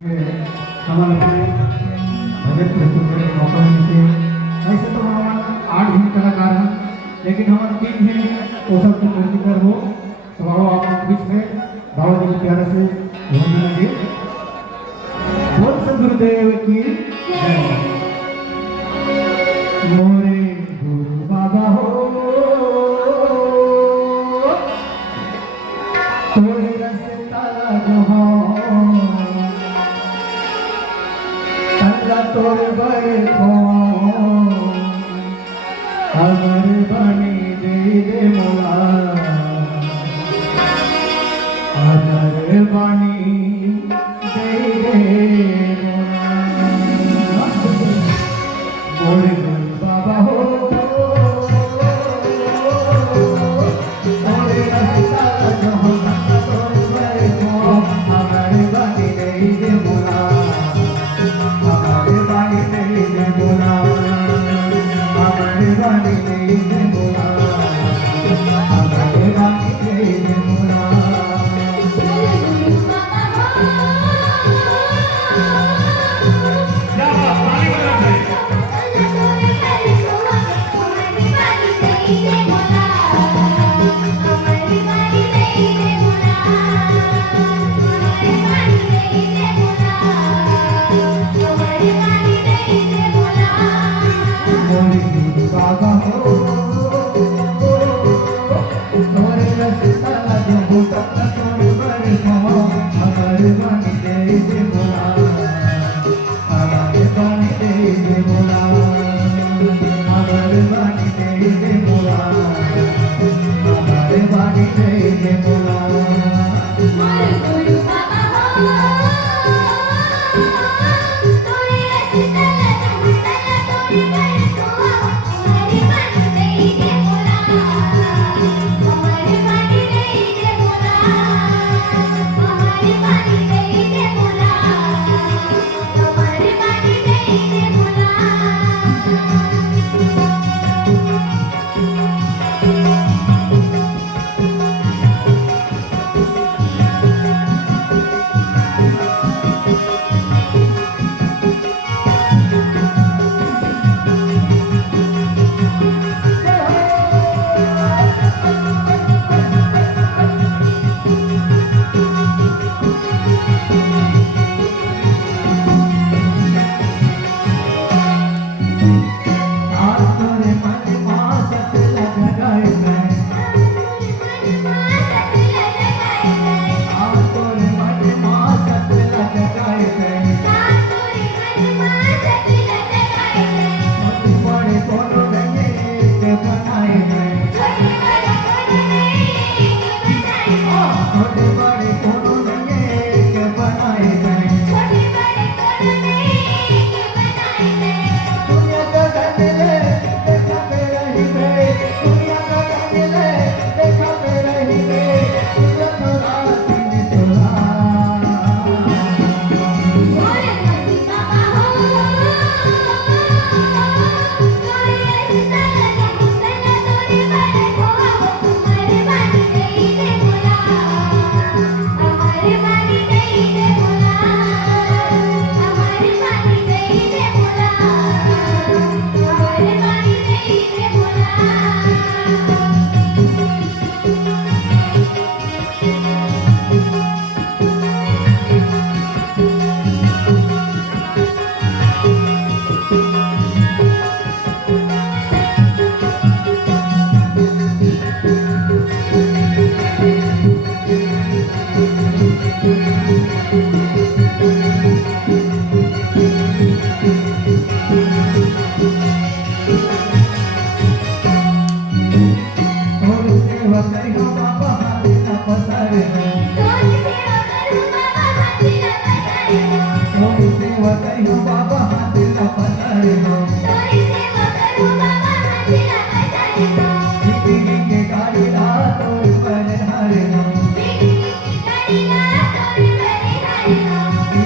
हमारे भजन प्रस्तुत करने का मौका मिलने से ऐसे तो हमारे 8 ही कलाकार हैं, लेकिन हमारे 3 ही वो सब तो कर हो तो आओ आप बीच में बाबा जी के प्यारे से ध्वनि लगे। बोल सदगुरुदेव की जय। मोरे गुरु बाबा हो तोरे रास्ता जो हो तोड़ बड़े को अमर बनी दे दे मोला अमर बनी दे दे मोला। मोरे गुरु बाबा हो तोरे रास्ता जो हो तोड़ बड़े को अमर बनी दे दे मोला बाबा हो तोरे रास्ता जो हो तोड़ बड़े को अमर बनी दे दे मोला अमर बनी दे दे मोला अमर बनी दे दे मोला अमर बनी दे दे मोला। मोरे गुरु बाबा हो तोरे रास्ता जो हो तोड़ बड़े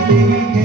Thank you.